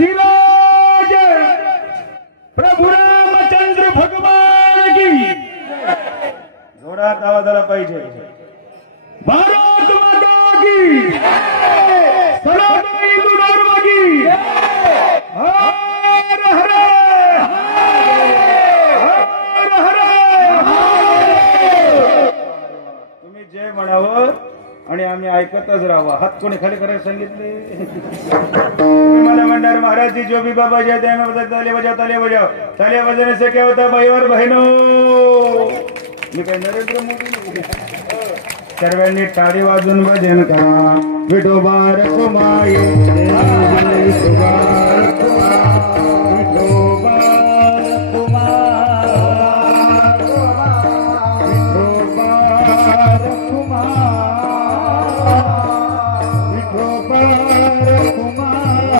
शिलाज प्रभु रामचंद्र भगवान की जोरात आवाज आला पाहिजे। भारत माता की सनातन हिंदू धर्म की हर हर हर हर। तुम्ही जय म्हणावं आणि आम्ही ऐकतच राहावं। हात कोणी खाली करायला सांगितले? मला म्हणणार महाराज जी जो भी बाबा जय दयान ताले बजाव ताले बजाव ताले बजाने से क्या होता भाई और बहनों। मी काय नरेंद्र मोदी? सर्वांनी टाळी वाजून भजन करा विठोबा रखुमाई